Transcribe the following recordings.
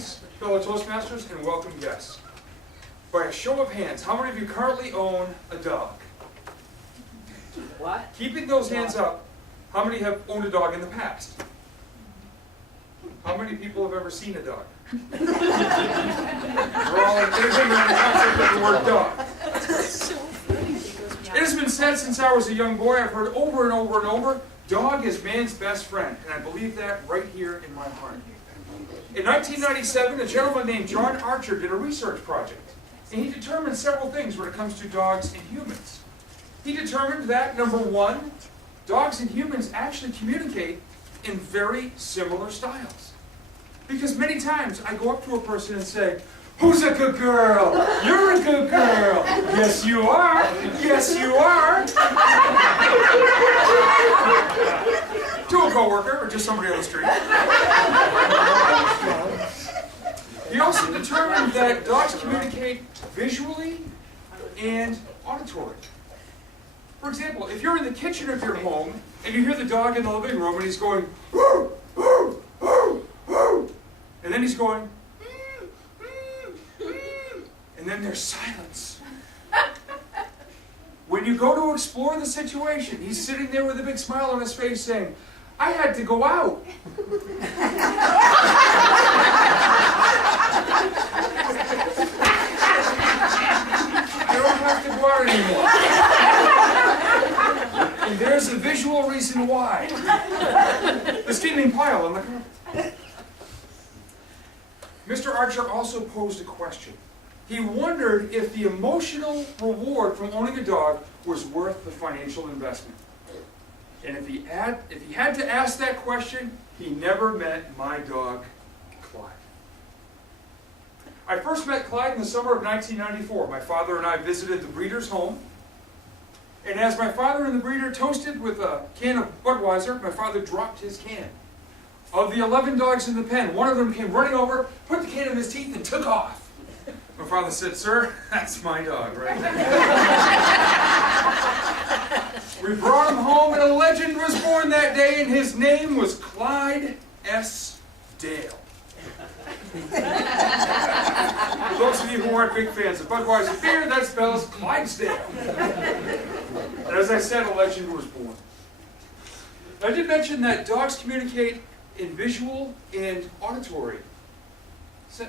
please, fellow Toastmasters and welcome guests. By a show of hands, how many of you currently own a dog? What? Keeping those hands up, how many have owned a dog in the past? How many people have ever seen a dog? We're all in agreement on the concept of the word dog. It has been said since I was a young boy, I've heard over and over and over, dog is man's best friend, and I believe that right here in my heart. In 1997, a gentleman named John Archer did a research project, and he determined several things when it comes to dogs and humans. He determined that, number one, dogs and humans actually communicate in very similar styles. Because many times I go up to a person and say, "Who's a good girl? You're a good girl. Yes, you are. Yes, you are." To a coworker or just somebody on the street. He also determined that dogs communicate visually and auditory. For example, if you're in the kitchen of your home and you hear the dog in the living room and he's going, "Woo, woo, woo, woo," and then he's going, and then there's silence. When you go to explore the situation, he's sitting there with a big smile on his face saying, "I had to go out." I don't have to go out anymore. And there's a visual reason why. The steaming pile on the carpet. Mr. Archer also posed a question. He wondered if the emotional reward from owning a dog was worth the financial investment. And if he had to ask that question, he never met my dog, Clyde. I first met Clyde in the summer of 1994. My father and I visited the breeder's home. And as my father and the breeder toasted with a can of Budweiser, my father dropped his can. Of the 11 dogs in the pen, one of them came running over, put the can in his teeth, and took off. My father said, "Sir, that's my dog right there." We brought him home, and a legend was born that day, and his name was Clyde S. Dale. Those of you who aren't big fans of Budweiser beer, that spells Clydesdale. And as I said, a legend was born. I did mention that dogs communicate in visual and auditory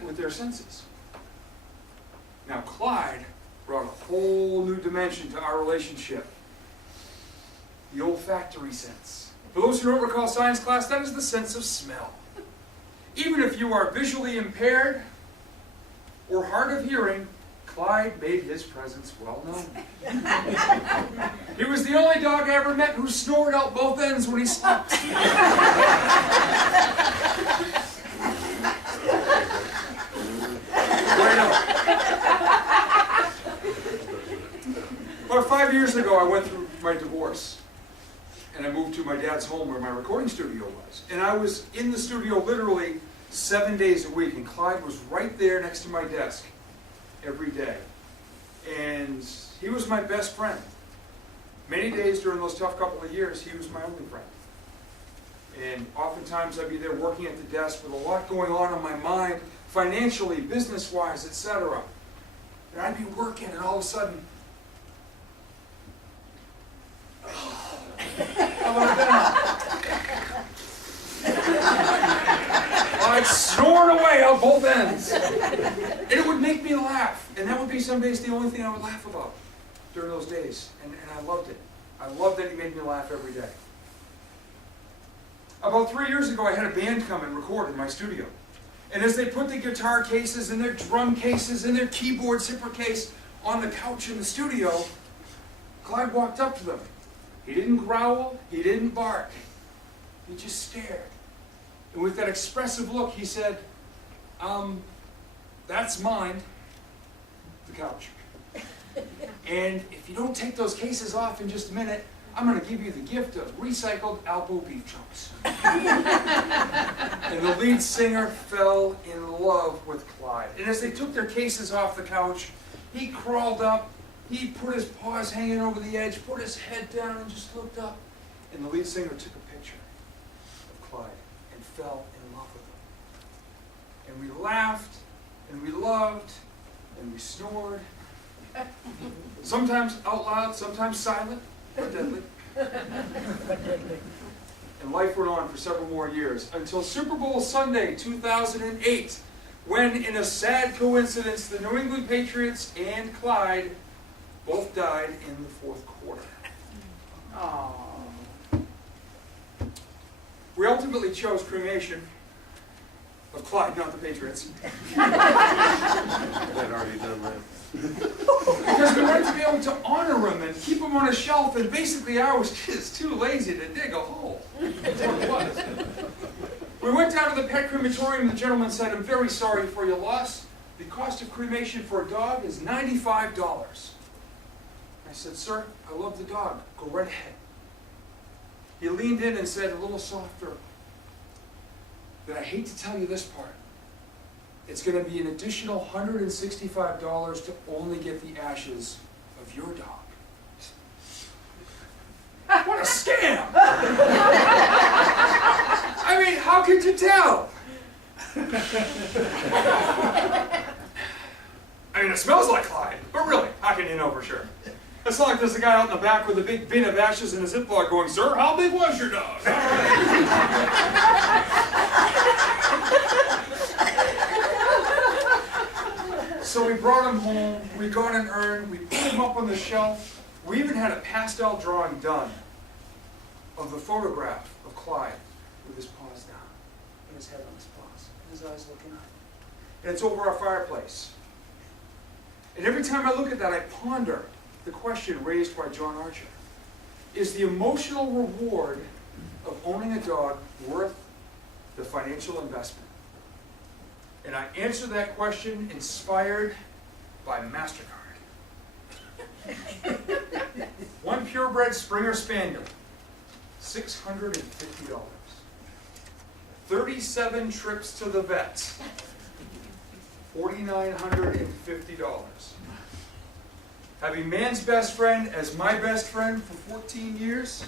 with their senses. Now, Clyde brought a whole new dimension to our relationship. The olfactory sense. For those who don't recall science class, that is the sense of smell. Even if you are visually impaired or hard of hearing, Clyde made his presence well known. He was the only dog I ever met who snored out both ends when he slept. About 5 years ago, I went through my divorce, and I moved to my dad's home where my recording studio was. And I was in the studio literally 7 days a week, and Clyde was right there next to my desk every day. And he was my best friend. Many days during those tough couple of years, he was my only friend. And oftentimes I'd be there working at the desk with a lot going on my mind, financially, business-wise, etc. And I'd be working, and all of a sudden, how about that? I'd snore away out both ends. And it would make me laugh. And that would be some days the only thing I would laugh about during those days. And I loved it. I loved that he made me laugh every day. About 3 years ago, I had a band come and record in my studio. And as they put the guitar cases and their drum cases and their keyboard zipper case on the couch in the studio, Clyde walked up to them. He didn't growl, he didn't bark. He just stared. And with that expressive look, he said, "That's mine, the couch. And if you don't take those cases off in just a minute, I'm going to give you the gift of recycled Alpo beef chunks." And the lead singer fell in love with Clyde. And as they took their cases off the couch, he crawled up, he put his paws hanging over the edge, put his head down and just looked up. And the lead singer took a picture of Clyde and fell in love with him. and we laughed, and we loved, and we snored. Sometimes out loud, sometimes silent, but deadly. And life went on for several more years, until Super Bowl Sunday 2008, when, in a sad coincidence, the New England Patriots and Clyde both died in the fourth quarter. Aww. We ultimately chose cremation of Clyde, not the Patriots. I'd already done that. Because we wanted to be able to honor him and keep him on a shelf, and basically I was just too lazy to dig a hole. That's what it was. We went down to the pet crematorium, and the gentleman said, "I'm very sorry for your loss. The cost of cremation for a dog is $95. I said, "Sir, I love the dog. Go right ahead." He leaned in and said a little softer, that I hate to tell you this part. It's going to be an additional $165 to only get the ashes of your dog. What a scam! I mean, how could you tell? I mean, it smells like Clyde, but really, how can you know for sure? It's not like there's a guy out in the back with a big bin of ashes in a Ziploc going, "Sir, how big was your dog?" So we brought him home, we got an urn, we put him up on the shelf. We even had a pastel drawing done of the photograph of Clyde with his paws down, and his head on his paws, and his eyes looking up. And it's over our fireplace. And every time I look at that, I ponder the question raised by John Archer. Is the emotional reward of owning a dog worth the financial investment? And I answer that question inspired by MasterCard. One purebred Springer Spaniel, $650. 37 trips to the vet, $4,950. Having man's best friend as my best friend for 14 years,